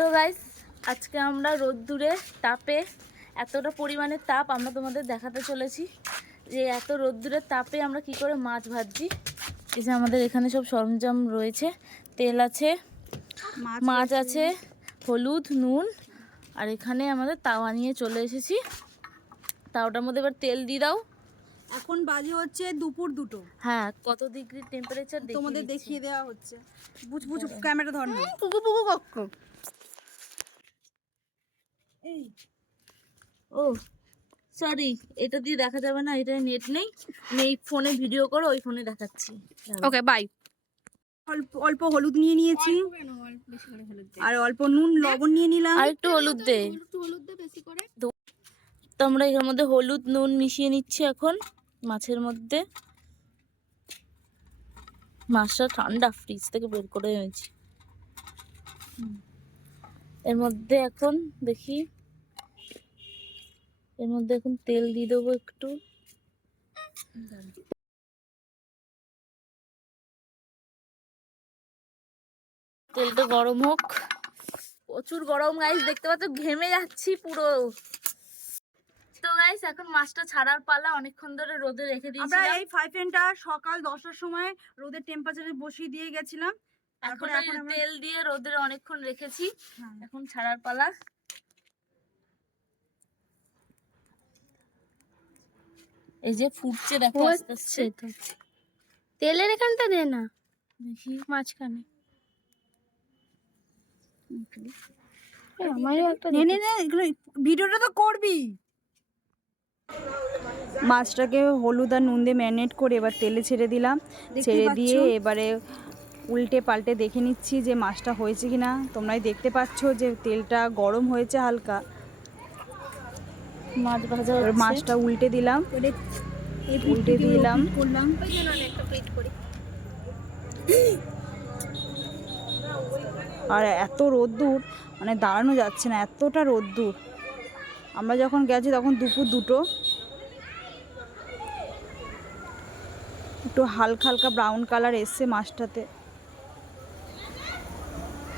তো গাইস আজকে আমরা রোদ্দুরে তাপে এতটা পরিমাণে তাপ আমরা তোমাদের দেখাতে চলেছি যে এত রোদ্দুরের তাপে আমরা কি করে মাছ ভাজছি। এই যে আমাদের এখানে সব সরঞ্জাম রয়েছে তেল আছে মাছ আছে হলুদ নুন আর এখানে আমাদের তাওয়া নিয়ে চলে এসেছি। তাওটার মধ্যে এবার তেল দিয়ে দাও। এখন বাজে হচ্ছে দুপুর দুটো। হ্যাঁ কত ডিগ্রি টেম্পারেচার তোমাদের দেখিয়ে দেওয়া হচ্ছে। বুঝ বুঝ ক্যামেরা ধর পুকু পুকু কক্ষ এই। ও সরি এটা দিয়ে দেখা যাবে না এটা নেট নেই। আমি এই ফোনে ভিডিও করে ওই ফোনে দেখাচ্ছি। ওকে বাই অল্প অল্প হলুদ নিয়ে নিয়েছি। আর অল্প নুন লবণ নিয়ে নিলাম। আর একটু হলুদ দে। তো আমরা এর মধ্যে হলুদ নুন মিশিয়ে নিচ্ছি এখন মাছের মধ্যে। মাছটা ঠান্ডা ফ্রিজ থেকে বের করে এনেছি। হুম। এর মধ্যে এখন দেখি, এর মধ্যে এখন তেল দিয়ে দেবো একটু। তেলটা গরম হোক। প্রচুর গরম গাইস দেখতে পাচ্ছ, ঘেমে যাচ্ছি পুরো। তো গাইস এখন মাছটা ছাড়ার পালা, অনেকক্ষণ ধরে রোদে রেখে আমরা দিয়েছিলাম এই ফ্রাই প্যানটা সকাল দশটার সময় রোদের টেম্পারেচারে বসিয়ে দিয়ে গেছিলাম। এখন তেল দিয়ে রোদে অনেকক্ষণ রেখেছি। হ্যাঁ। এখন ছাড়ার পালা। এই যে ফুটছে দেখো আস্তে আস্তে। তেলের এখানটা দে না। দেখি। মাঝখানে। ভিডিওটা তো করবি। মাছটাকে হলুদ আর নুন দিয়ে ম্যারিনেট করে এবার তেলে ছেড়ে দিলাম। ছেড়ে দিয়ে এবারে উল্টে পাল্টে দেখে নিচ্ছি যে মাছটা হয়েছে কি না তোমরাই দেখতে পাচ্ছ যে তেলটা গরম হয়েছে হালকা। মাছ ভাজা মাছটা উল্টে দিলাম। উল্টে দিলাম। আর এত রোদ্দুর মানে দাঁড়ানো যাচ্ছে না এতটা রোদ্দুর। আমরা যখন গেছি তখন দুপুর দুটো। একটু হালকা হালকা ব্রাউন কালার এসছে মাছটাতে।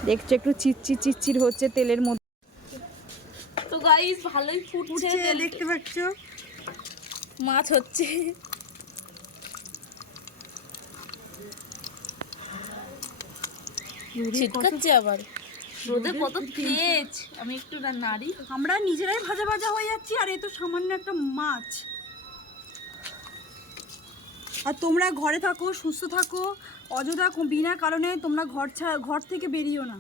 দেখছ একটু চিচ্চির চিচ্চির হচ্ছে তেলের মধ্যে। তো গাইস ভালোই ফুটছে দেখতে পাচ্ছ? মাছ হচ্ছে। ছিটকাচ্ছে আবার। রোদে কত তেজ। আমি একটু না নাড়ি। আমরা নিজেরাই ভাজা ভাজা হয়ে যাচ্ছি আর এ তো সামান্য একটা মাছ। আর তোমরা ঘরে থাকো সুস্থ থাকো অযথা বিনা কারণে তোমরা ঘর ছাড়া ঘর থেকে বেরিও না।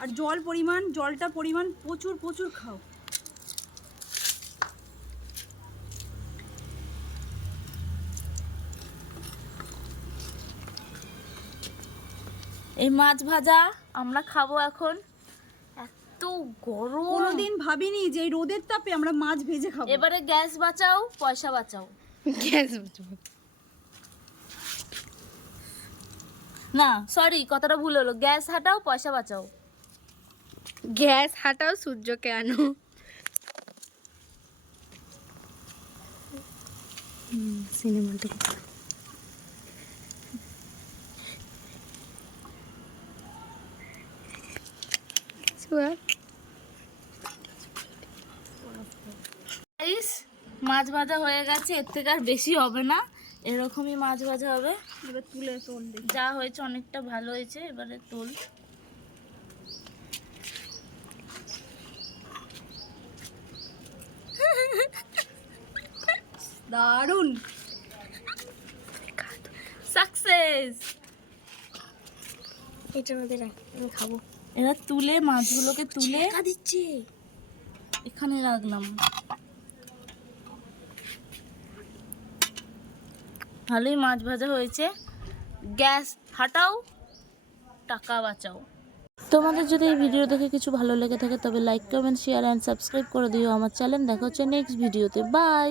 আর জল পরিমাণ জলটা পরিমাণ প্রচুর প্রচুর খাও। এই মাছ ভাজা আমরা খাব এখন। এত গরম। কোনোদিন ভাবিনি যে এই রোদের তাপে আমরা মাছ ভেজে খাব। এবারে গ্যাস বাঁচাও পয়সা বাঁচাও। গ্যাস না সরি কথাটা ভুল হলো। গ্যাস হাটাও পয়সা বাঁচাও। গ্যাস হাটাও সূর্যকে আনো সিনেমাটা মাছ ভাজা হয়ে গেছে এর থেকে আর বেশি হবে না। এরকমই মাছ ভাজা হবে। এবার তুলে তোল যা হয়েছে অনেকটা ভালো হয়েছে এবারে তোল। দারুণ। সাকসেস এটার মধ্যে রাখ আমি খাব। এবার তুলে মাছগুলোকে তুলে দিচ্ছে। এখানে রাখলাম। ভালোই মাছ ভাজা হয়েছে। গ্যাস হাটাও টাকা বাঁচাও। তোমাদের যদি এই ভিডিও দেখে কিছু ভালো লেগে থাকে, তবে like comment share and subscribe করে দিও। আমার চ্যানেল দেখা হচ্ছে নেক্সট ভিডিওতে বাই